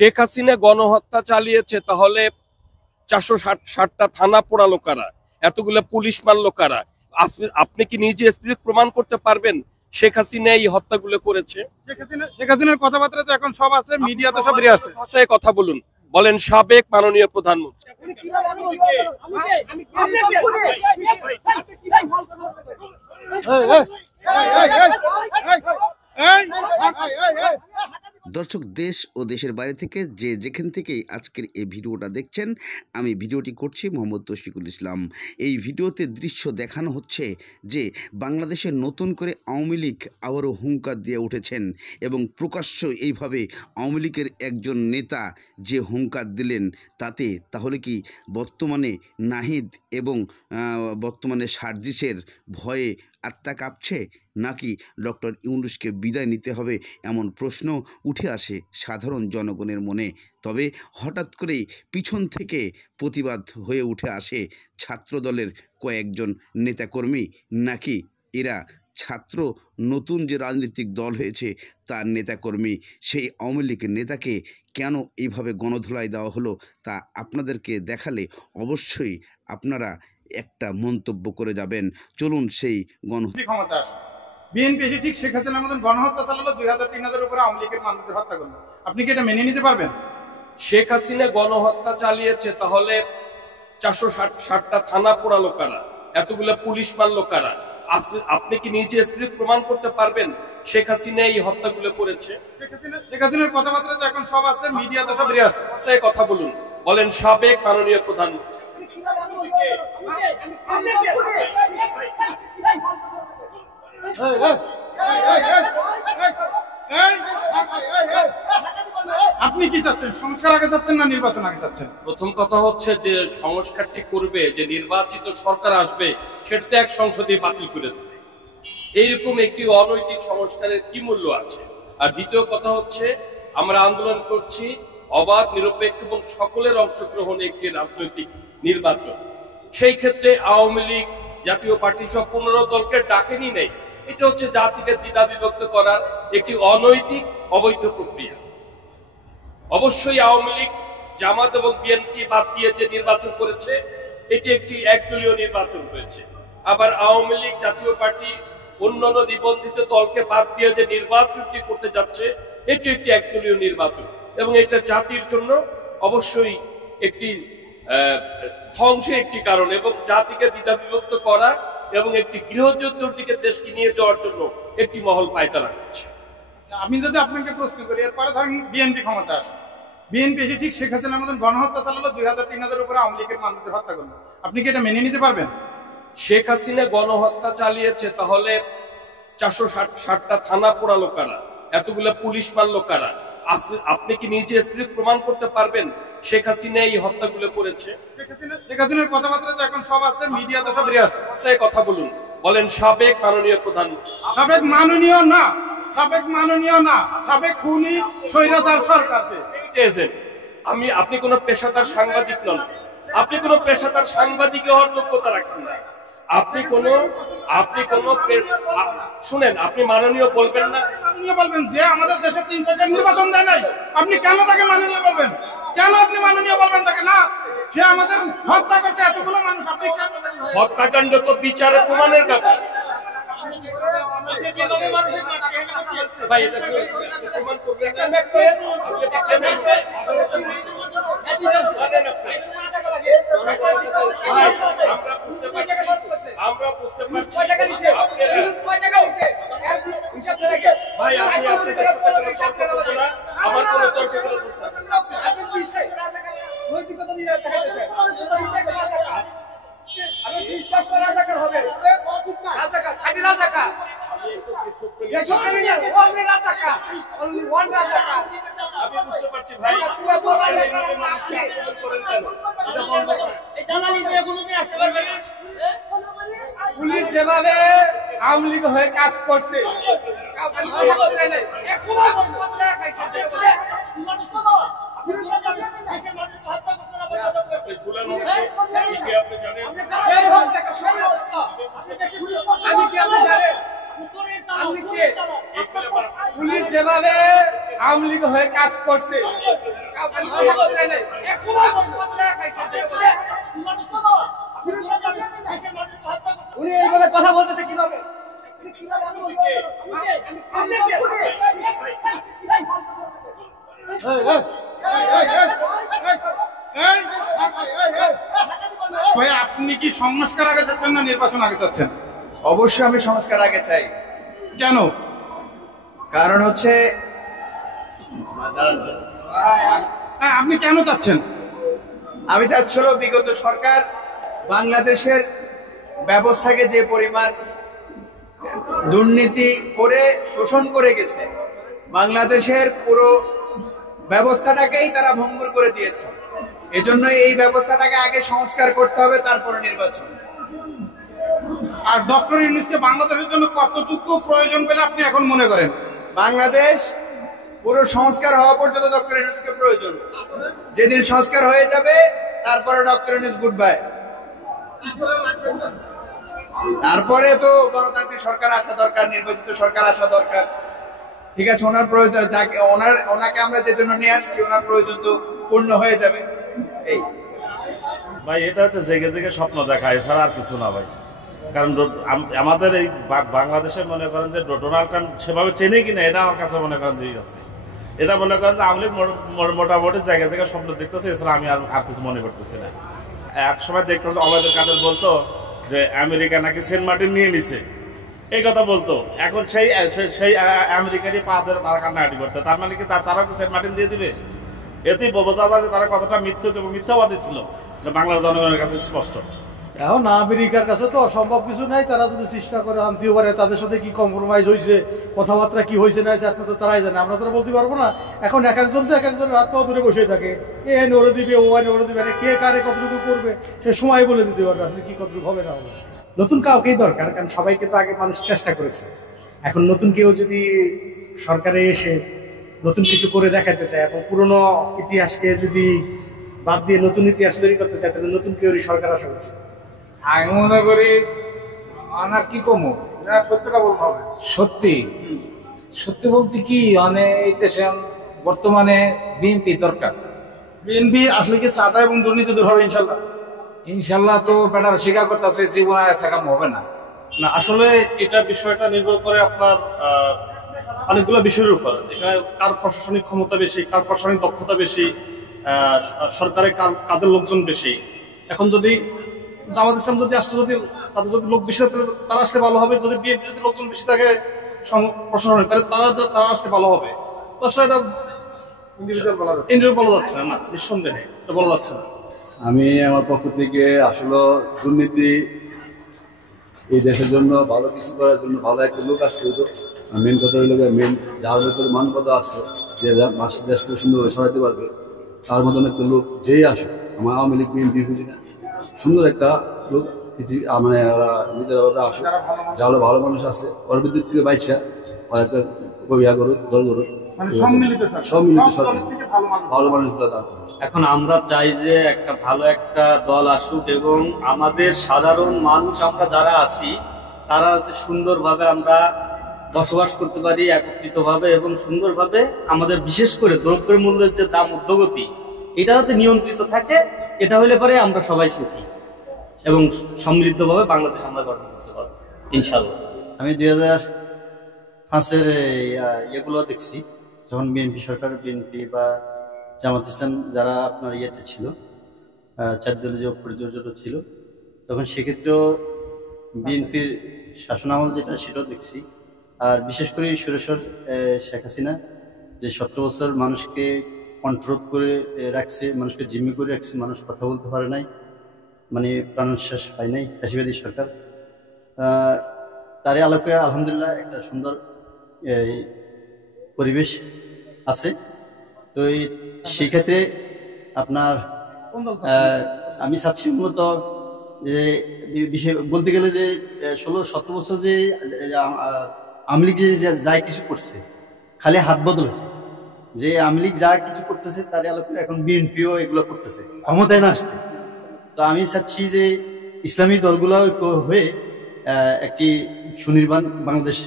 শেখ হাসিনা গণহত্যা চালিয়েছে, তাহলে 460টা থানা পোড়ালো কারা, এতগুলো পুলিশ মারলো কারা? আপনি কি নিজে স্পেসিফিক প্রমাণ করতে পারবেন শেখ হাসিনা এই হত্যাগুলো করেছে? শেখ হাসিনার কথাবার্তা তো এখন সব আছে, মিডিয়াতে সব বেরিয়ে আসছে। ভাষায় কথা বলুন, বলেন সাবেক মাননীয় প্রধানমন্ত্রী। দর্শক, দেশ ও দেশের বাইরে থেকে যে যেখান থেকেই আজকের এই ভিডিওটা দেখছেন, আমি ভিডিওটি করছি মোহাম্মদ তৌফিকুল ইসলাম। এই ভিডিওতে দৃশ্য দেখানো হচ্ছে যে বাংলাদেশে নতুন করে আওয়ামী লীগ আবারও হুঙ্কার দিয়ে উঠেছেন এবং প্রকাশ্য এইভাবে আওয়ামী লীগের একজন নেতা যে হুঙ্কার দিলেন, তাহলে কি বর্তমানে নাহিদ এবং বর্তমানে সার্জিসের ভয়ে আত্মা কাঁপছে, নাকি ডক্টর ইউনূসকে বিদায় নিতে হবে, এমন প্রশ্ন উঠে আসে সাধারণ জনগণের মনে। তবে হঠাৎ করেই পিছন থেকে প্রতিবাদ হয়ে উঠে আসে ছাত্রদলের কয়েকজন নেতাকর্মী, নাকি এরা ছাত্র নতুন যে রাজনৈতিক দল হয়েছে তার নেতাকর্মী। সেই আওয়ামী লীগের নেতাকে কেন এইভাবে গণধোলাই দেওয়া হলো তা আপনাদেরকে দেখালে অবশ্যই আপনারা একটা মন্তব্য করে যাবেন। চলুন সেই ক্ষমতা আসে, বিএনপি এসে ঠিক শেখ হাসিনার মতন গণহত্যা চালালো, 2000-3000 উপরে আওয়ামী লীগের মানুষদের হত্যা করলো। আপনি কি এটা মেনে নিতে পারবেন? শেখ হাসিনা গণহত্যা চালিয়েছে, তাহলে 460টা থানা পোড়ালো কারা, এতগুলো পুলিশ মারলো কারা? আপনি কি নিজে স্পেসিফিক প্রমাণ করতে পারবেন শেখ হাসিনা এই হত্যাগুলো করেছে? শেখ হাসিনার কথাবার্তা তো এখন সব আছে, মিডিয়াতে সব বেরিয়ে আসছে। ভাষায় কথা বলুন, বলেন সাবেক মাননীয় প্রধানমন্ত্রী। আপনি কি চাচ্ছেন, সংস্কার আগে চাচ্ছেন না নির্বাচন আগে চাচ্ছেন? প্রথম কথা হচ্ছে যে সংস্কারটি করবে, যে নির্বাচিত সরকার আসবে সেটা তো এক সংসদে বাতিল করে দেবে। এইরকম একটি অনৈতিক সংস্কারের কি মূল্য আছে? আর দ্বিতীয় কথা হচ্ছে, আমরা আন্দোলন করছি অবাধ, নিরপেক্ষ এবং সকলের অংশগ্রহণে একটি রাজনৈতিক নির্বাচন। সেই ক্ষেত্রে আওয়ামী লীগ, জাতীয় পার্টি সব 15 দলকে ডাকেনি নেই। এটা হচ্ছে জাতিকে দ্বিধা বিভক্ত করার একটি অনৈতিক অবৈধ প্রক্রিয়া। অবশ্যই আওয়ামী লীগ, জামাত এবং বিএনপি বাদ দিয়ে যে নির্বাচন করেছে এটি একটি একদলীয় নির্বাচন হয়েছে। আবার আওয়ামী লীগ, জাতীয় পার্টি, অন্যান্য নিবন্ধিত দলকে বাদ দিয়ে যে নির্বাচনটি করতে যাচ্ছে এটি একটি একদলীয় নির্বাচন, এবং এটা জাতির জন্য অবশ্যই একটি ধ্বংসের একটি কারণ, এবং জাতিকে দ্বিধা বিভক্ত করা এবং একটি গৃহযুদ্ধের দিকে দেশকে নিয়ে যাওয়ার জন্য একটি মহল পায়তারা করছে। আমি যদি আপনাকে প্রশ্ন করি, এরপরে ধরেন বিএনপি ক্ষমতা আসে, বিএনপি এসে ঠিক শেখ হাসিনার মতন গণহত্যা চালালো, 2000-3000 উপরে আওয়ামী লীগের মানুষদের হত্যা করলো। আপনি কি এটা মেনে নিতে পারবেন? শেখ হাসিনা গণহত্যা চালিয়েছে, তাহলে 460টা থানা পোড়ালো কারা, এতগুলো পুলিশ মারলো কারা? আপনি কি নিজে স্পেসিফিক প্রমাণ করতে পারবেন শেখ হাসিনা এই হত্যাগুলো করেছে? শেখ হাসিনার কথাবার্তা তো এখন সব আছে, মিডিয়াতে সব বেরিয়ে আসছে। ভাষায় কথা বলুন, বলেন সাবেক মাননীয় প্রধানমন্ত্রী। সাবেক মাননীয় না, সাবেক মাননীয় না, সাবেক খুনি স্বৈরাচার সরকার। আপনি কোনো পেশাদার সাংবাদিক নন, আপনি কোনো পেশাদার সাংবাদিক হওয়ার যোগ্যতা রাখেন না। আপনি শুনেন, আপনি মাননীয় বলবেন না? মাননীয় বলবেন যে আমাদের দেশে 3-4টা নির্বাচন দেয় নাই, আপনি কেন তাকে মাননীয় বলবেন? কেন আপনি মাননীয় বলবেন তাকে? না, সে আমাদের হত্যা করছে এতগুলো মানুষ, আপনি কেন? হত্যাকাণ্ড তো বিচারে প্রমাণের ব্যাপার। ভাই, এটা প্রমাণ করবেন না? আমরা বুঝতে পারছি ভাই, আমি আমার কোনো তর্ক পুলিশ যেভাবে আওয়ামী লীগ হয়ে কাজ করছে, পুলিশ যেভাবে আওয়ামী লীগ হয়ে কাজ করছে, উনি এইভাবে কথা বলতেছে কিভাবে? ভাই আপনি কি সংস্কার আগে চাচ্ছেন না নির্বাচন আগে চাচ্ছেন? অবশ্যই আমি সংস্কার আগে চাই। কেন? কারণ হচ্ছে আপনি কেন চাচ্ছেন? আমি চাচ্ছিল বিগত সরকার বাংলাদেশের ব্যবস্থাকে যে পরিমাণ দুর্নীতি করে শোষণ করে গেছে, বাংলাদেশের পুরো ব্যবস্থাটাকেই তারা ভঙ্গুর করে দিয়েছে। এজন্য এই ব্যবস্থাটাকে আগে সংস্কার করতে হবে, তারপরে নির্বাচন। আর ডক্টর ইউনূসকে বাংলাদেশের জন্য কতটুকু প্রয়োজন বলে আপনি এখন মনে করেন? বাংলাদেশ পুরো সংস্কার হওয়া পর্যন্ত ডক্টর ইউনূসকে প্রয়োজন। যেদিন সংস্কার হয়ে যাবে তারপরে ডক্টর ইউনূস গুড বাই। তারপরে তো গণতান্ত্রিক সরকার আসা দরকার, নির্বাচিত সরকার আসা দরকার। ঠিক আছে, ওনার প্রয়োজন, যাকে ওনাকে আমরা যে জন্য নিয়ে আসছি, ওনার প্রয়োজন তো পূর্ণ হয়ে যাবে। এই ভাই এটা হচ্ছে জেগে জেগে স্বপ্ন দেখা, এছাড়া আর কিছু না ভাই। কারণ আমাদের এই বাংলাদেশে মনে করেন যে ডোনাল্ড ট্রাম্প সেভাবে চেনে কিনা, এটা আমার কাছে মনে করেন যে আছে। এটা মনে করেন যে আওয়ামী লীগ মোটামুটি জায়গা থেকে স্বপ্ন দেখতেছে, এছাড়া আমি আর কিছু মনে করতেছি না। এক সময় দেখতাম যে অবায়দুল কাদের বলতো যে আমেরিকা নাকি সেন্ট মার্টিন নিয়ে নিছে, এই কথা বলতো। এখন সেই আমেরিকারই পা ধরে তারা কান্নাকাটি করতে, তার মানে কি তারাও কি সেন্ট মার্টিন দিয়ে দিবে? এতেই বোঝা যায় যে তারা কতটা মিথ্যুক এবং মিথ্যাবাদী ছিল, বাংলার জনগণের কাছে স্পষ্ট। এখন আমেরিকার কাছে তো অসম্ভব কিছু নাই, তারা যদি চেষ্টা করে আনতেও পারে। তাদের সাথে কি কম্প্রোমাইজ হয়েছে, কথাবার্তা কি হয়েছে না হয়েছে একমাত্র তারাই জানে, আমরা তো বলতে পারবো না। এখন এক একজন তো এক একজনের রাত পাওয়া ধরে বসে থাকে, এ আইন ওরে দিবে, ও আইন ওরে দিবে, কে কারে কতটুকু করবে সে সময় বলে দিতে পারবে আপনি কি কতটুকু হবে না হবে। নতুন কাউকেই দরকার, কারণ সবাইকে তো আগে মানুষ চেষ্টা করেছে। এখন নতুন কেউ যদি সরকারে এসে নতুন কিছু করে দেখাতে চায় এবং পুরনো ইতিহাসকে যদি বাদ দিয়ে নতুন ইতিহাস তৈরি করতে চায়, তাহলে নতুন কেউরই সরকার আসা উচিত। আমি মনে করি আর কি কমু, সত্যটা বলতে হবে। সত্যি সত্যি বলতে কি মানে এই দেশে বর্তমানে বিএনপি দরকার। বিএনপি আসলে কি চাঁদা এবং দুর্নীতি দূর হবে ইনশাল্লাহ? ইনশাল্লাহ তো বেটার স্বীকার করতেছে জীবন আর থাকাম হবে না। না, আসলে এটা বিষয়টা নির্ভর করে আপনার অনেকগুলো বিষয়ের উপর। এখানে কার প্রশাসনিক ক্ষমতা বেশি, কার প্রশাসনিক দক্ষতা বেশি, সরকারের কাদের লোকজন বেশি। এখন যদি জামাত ইসলাম যদি আসলে যদি তাদের যদি লোক বেশি থাকে তারা আসলে ভালো হবে, যদি বিএনপি যদি লোকজন বেশি থাকে প্রশাসনে তাহলে তারা আসলে ভালো হবে। তো আসলে এটা ইন্ডিভিজুয়াল বলা যাচ্ছে না, নিঃসন্দেহে এটা বলা যাচ্ছে না। আমি আমার পক্ষ থেকে আসলে দুর্নীতি এই দেশের জন্য ভালো কিছু করার জন্য ভালো একটা লোক আসতে হতো। মেন কথা হইল মেন যার ভেতরে মানবতা আছে, যে দেশকে সুন্দরভাবে সাজাতে পারবে, তার মতন একটা লোক যেই আসে। আমার আওয়ামী লীগ বিএনপি বুঝি না, সুন্দর একটা লোক মানে ওরা নিজেরা ভাবে আসুক, যারা ভালো মানুষ আছে ওর বিদ্যুৎ থেকে বাইছা ওরা একটা কবিয়া করুক, দল করুক, সম্মিলিত সরকার ভালো মানুষগুলো থাকবে। এখন আমরা চাই যে একটা ভালো একটা দল আসুক এবং আমাদের সাধারণ মানুষ আমরা যারা আছি তারা যাতে সুন্দরভাবে আমরা বসবাস করতে পারি একত্রিতভাবে এবং সুন্দরভাবে। আমাদের বিশেষ করে দ্রব্যের মূল্যের যে দাম ঊর্ধ্বগতি, এটা যাতে নিয়ন্ত্রিত থাকে, এটা হলে পরে আমরা সবাই সুখী এবং সমৃদ্ধভাবে বাংলাদেশ আমরা গঠন করতে পারবো ইনশাল্লাহ। আমি 2005-এর ইয়েগুলো দেখছি, যখন বিএনপি সরকার, বিএনপি বা জামাত ইসলাম যারা আপনার ইয়েতে ছিল, 4 দলীয় যে ঐক্য জোট ছিল, তখন সেক্ষেত্রেও বিএনপির শাসনামল যেটা সেটাও দেখছি। আর বিশেষ করে সুরেশ্বর শেখ হাসিনা যে 17 বছর মানুষকে কন্ট্রোল করে রাখছে, মানুষকে জিম্মি করে রাখছে, মানুষ কথা বলতে পারে নাই, মানে প্রাণশ্বাস পায় নাই ফ্যাসিবাদী সরকার। তারই আলোকে আলহামদুলিল্লাহ একটা সুন্দর পরিবেশ আছে। তো সেই ক্ষেত্রে আপনার আমি চাচ্ছি মূলত যে বিষয় বলতে গেলে যে 16-17 বছর যে আওয়ামী লীগ যে যা কিছু করছে, খালি হাত বদল হয়েছে। যে আওয়ামী লীগ যা কিছু করতেছে তার আলোকে এখন বিএনপিও এগুলো করতেছে ক্ষমতায় না আসতে। তো আমি চাচ্ছি যে ইসলামী দলগুলো হয়ে একটি সুনির্বাণ বাংলাদেশ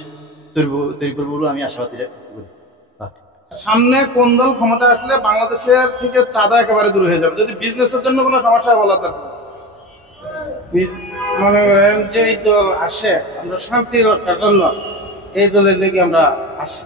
তৈরি করবো বলে আমি আশাবাদী করি। সামনে কোন দল ক্ষমতা আসলে বাংলাদেশের থেকে চাঁদা একেবারে দূর হয়ে যাবে? যদি বিজনেসের জন্য কোনো সমস্যা বলা দরকার, মনে করেন যে এই দল আসে আমরা শান্তি রক্ষার জন্য, এই দলের লেগে আমরা আসি।